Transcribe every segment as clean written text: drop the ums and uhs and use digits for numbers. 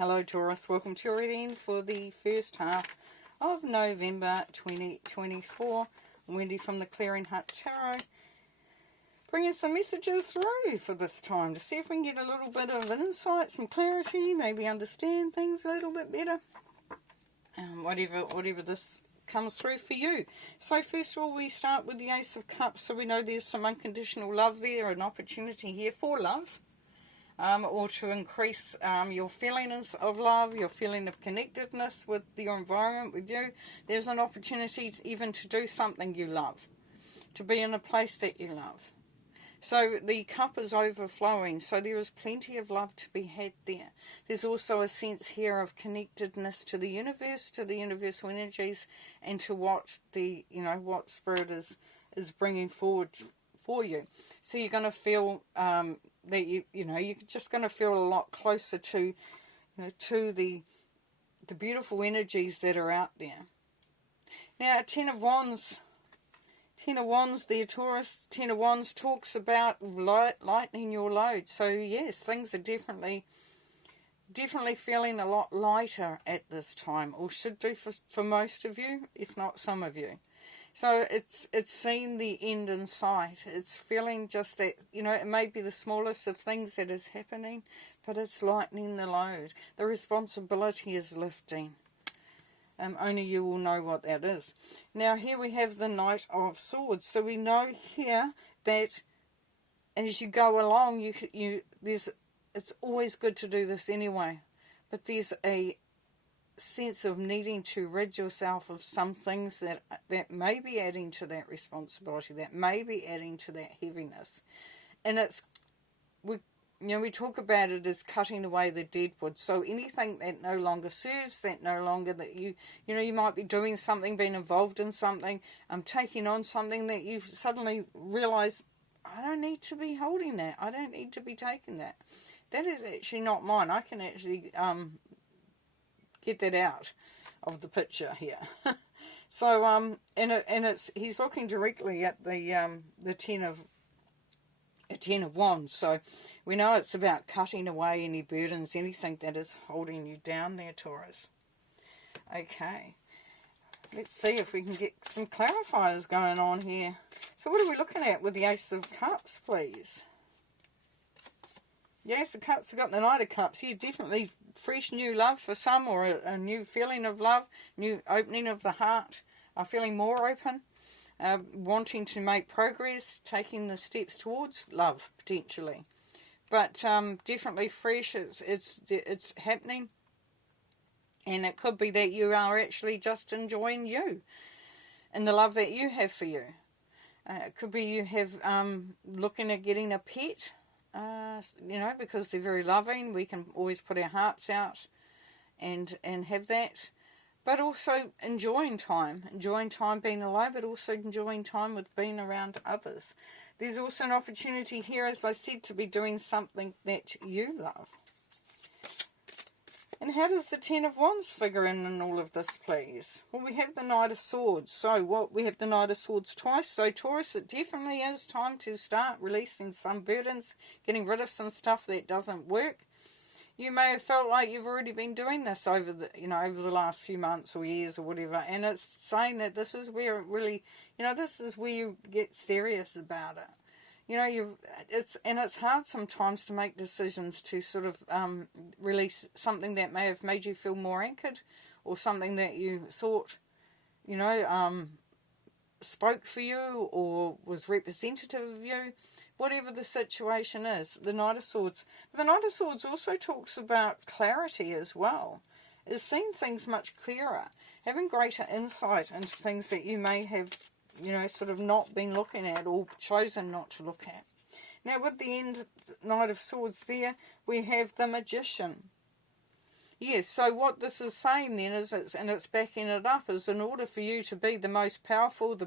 Hello Taurus, welcome to your reading for the first half of November 2024. I'm Wendy from the Clearing Heart Tarot, bringing some messages through for this time to see if we can get a little bit of insight, some clarity, maybe understand things a little bit better. Whatever this comes through for you. So first of all, we start with the Ace of Cups, so we know there's some unconditional love there, an opportunity here for love. Or to increase your feelings of love, your feeling of connectedness with your environment, with you. There's an opportunity even to do something you love, to be in a place that you love. So the cup is overflowing, so there is plenty of love to be had there. There's also a sense here of connectedness to the universe, to the universal energies, and to what the what Spirit is bringing forward for you. So you're going to feel that you're just going to feel a lot closer to to the beautiful energies that are out there. Now, Ten of Wands there, Taurus. Ten of Wands talks about lightening your load. So yes, things are definitely feeling a lot lighter at this time, or should do for most of you, if not some of you. So it's seen the end in sight. It's feeling just that, it may be the smallest of things that is happening, but it's lightening the load. The responsibility is lifting. Only you will know what that is. Now here we have the Knight of Swords. So we know here that as you go along, it's always good to do this anyway, but there's a sense of needing to rid yourself of some things that may be adding to that responsibility, that may be adding to that heaviness. And we talk about it as cutting away the dead wood. So anything that no longer serves, that no longer that you might be doing something, being involved in something, taking on something that you suddenly realize, I don't need to be holding that. I don't need to be taking that. That is actually not mine. I can actually get that out of the picture here. So he's looking directly at the Ten of Wands. So we know it's about cutting away any burdens, anything that is holding you down there, Taurus. Okay, let's see if we can get some clarifiers going on here. So what are we looking at with the Ace of Cups, please? The Ace of Cups, we've got the Knight of Cups here. Definitely fresh new love for some, or a new feeling of love, new opening of the heart, feeling more open, wanting to make progress, taking the steps towards love, potentially. But definitely fresh, it's happening. And it could be that you are actually just enjoying you and the love that you have for you. It could be you have looking at getting a pet, because they're very loving. We can always put our hearts out and have that. But also enjoying time being alone, but also enjoying time with being around others. There's also an opportunity here, as I said, to be doing something that you love. And how does the Ten of Wands figure in all of this, please? Well, we have the Knight of Swords. So we have the Knight of Swords twice. So Taurus, it definitely is time to start releasing some burdens, getting rid of some stuff that doesn't work. You may have felt like you've already been doing this over the last few months or years or whatever, and it's saying that this is where it really, this is where you get serious about it. It's hard sometimes to make decisions to sort of release something that may have made you feel more anchored, or something that you thought, spoke for you or was representative of you. Whatever the situation is, the Knight of Swords. But the Knight of Swords also talks about clarity as well. It's seeing things much clearer, having greater insight into things that you may have, sort of not been looking at or chosen not to look at. Now, with the Knight of Swords there, we have the Magician. Yes, so what this is saying then is, it's backing it up, is in order for you to be the most powerful,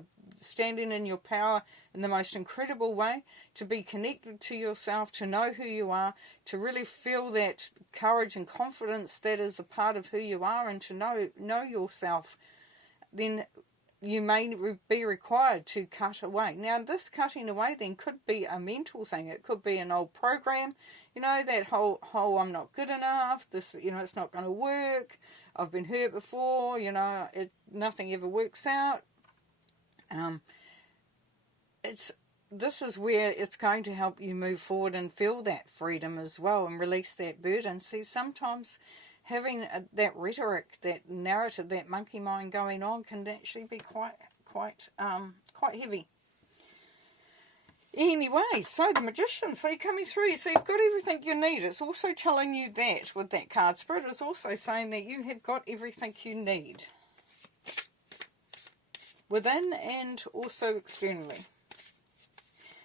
standing in your power in the most incredible way, to be connected to yourself, to know who you are, to really feel that courage and confidence that is a part of who you are, and to know yourself, then you may be required to cut away. Now, this cutting away then could be a mental thing. It could be an old program, you know, that whole I'm not good enough, this, you know, it's not going to work, I've been hurt before, you know, nothing ever works out. This is where it's going to help you move forward and feel that freedom as well and release that burden. See, sometimes having that rhetoric, that narrative, that monkey mind going on can actually be quite heavy. Anyway, so the Magician, so you're coming through, so you've got everything you need. It's also telling you that with that card. Spirit is also saying that you have got everything you need, within and also externally.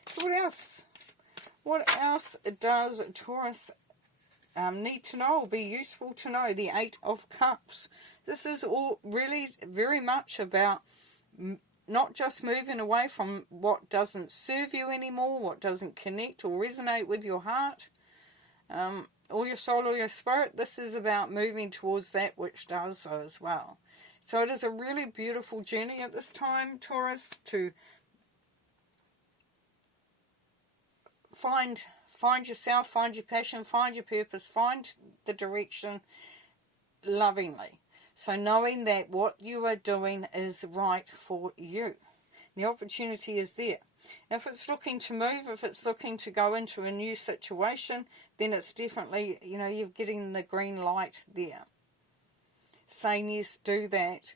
So what else? What else does Taurus need to know, be useful to know? The Eight of Cups. This is all really very much about not just moving away from what doesn't serve you anymore, what doesn't connect or resonate with your heart, or your soul or your spirit. This is about moving towards that which does so as well. So it is a really beautiful journey at this time, Taurus, to find yourself, find your passion, find your purpose, find the direction lovingly. So knowing that what you are doing is right for you. The opportunity is there. If it's looking to move, if it's looking to go into a new situation, then it's definitely, you know, you're getting the green light there. Saying yes, do that.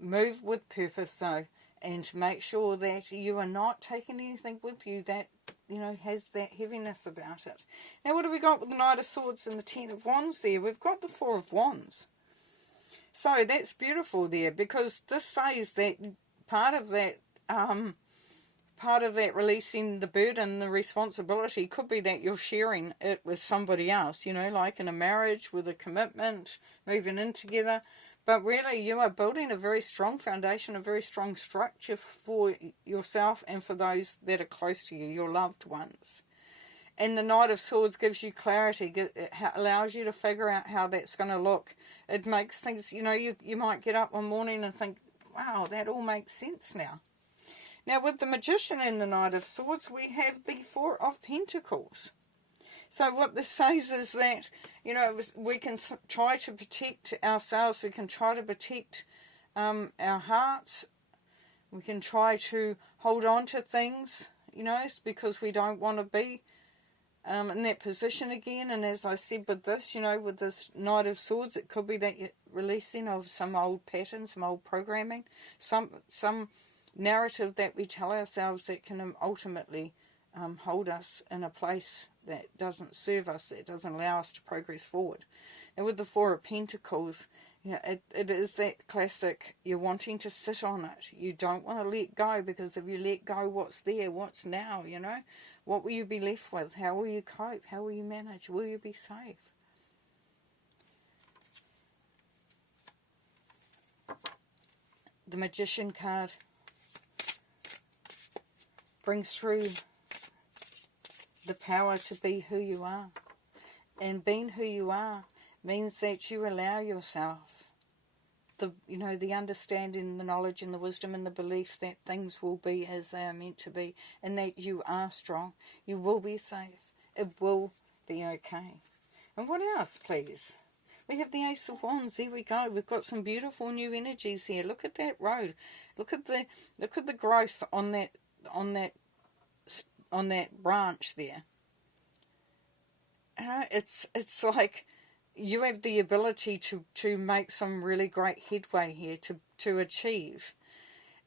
Move with purpose though, and make sure that you are not taking anything with you that, you know, has that heaviness about it. Now, what have we got with the Knight of Swords and the Ten of Wands there? We've got the Four of Wands. So that's beautiful there, because this says that part of that releasing the burden, the responsibility, could be that you're sharing it with somebody else, you know, like in a marriage with a commitment, moving in together. But really, you are building a very strong foundation, a very strong structure for yourself and for those that are close to you, your loved ones. And the Knight of Swords gives you clarity, it allows you to figure out how that's going to look. It makes things, you know, you might get up one morning and think, wow, that all makes sense now. Now, with the Magician and the Knight of Swords, we have the Four of Pentacles. So what this says is that, you know, we can try to protect ourselves, we can try to protect our hearts, we can try to hold on to things, you know, because we don't want to be in that position again. And as I said with this, you know, with this Knight of Swords, it could be that you're releasing of some old patterns, some old programming, some narrative that we tell ourselves that can ultimately hold us in a place that doesn't serve us, that doesn't allow us to progress forward. And with the Four of Pentacles, you know, it is that classic, you're wanting to sit on it. You don't want to let go, because if you let go, what's there, what's now, you know? What will you be left with? How will you cope? How will you manage? Will you be safe? The Magician card brings through the power to be who you are. And being who you are means that you allow yourself the understanding, the knowledge and the wisdom and the belief that things will be as they are meant to be, and that you are strong. You will be safe. It will be okay. And what else, please? We have the Ace of Wands. There we go. We've got some beautiful new energies here. Look at that road. Look at the growth on that branch there. It's like you have the ability to make some really great headway here, to achieve.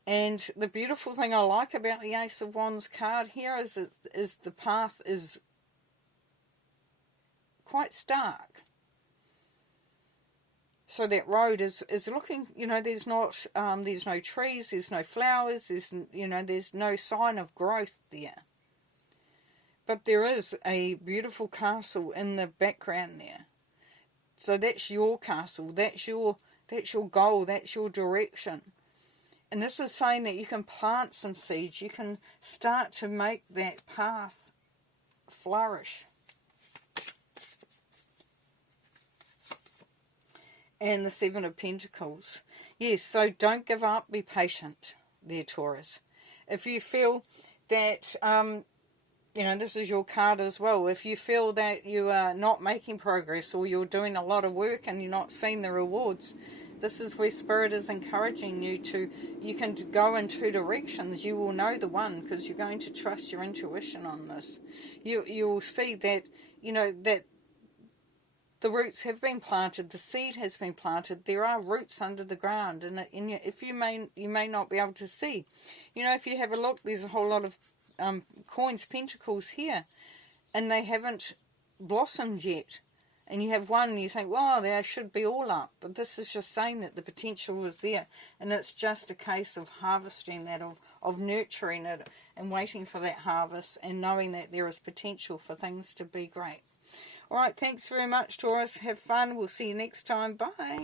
And the beautiful thing I like about the Ace of Wands card here is the path is quite stark. So that road is looking, you know, there's no trees, there's no flowers, there's no sign of growth there. But there is a beautiful castle in the background there. So that's your castle, that's your goal, that's your direction. And this is saying that you can plant some seeds, you can start to make that path flourish. and the Seven of Pentacles. Yes, so don't give up. Be patient there, Taurus. If you feel that, you know, this is your card as well. If you feel that you are not making progress, or you're doing a lot of work and you're not seeing the rewards, this is where Spirit is encouraging you to, you can go in two directions. You will know the one because you're going to trust your intuition on this. You'll see that, you know, that the roots have been planted, the seed has been planted. There are roots under the ground, and if you may not be able to see. You know, if you have a look, there's a whole lot of coins, pentacles here, and they haven't blossomed yet. And you have one, and you think, well, they should be all up. But this is just saying that the potential is there, and it's just a case of harvesting that, of nurturing it, and waiting for that harvest, and knowing that there is potential for things to be great. All right, thanks very much, Taurus. Have fun. We'll see you next time. Bye.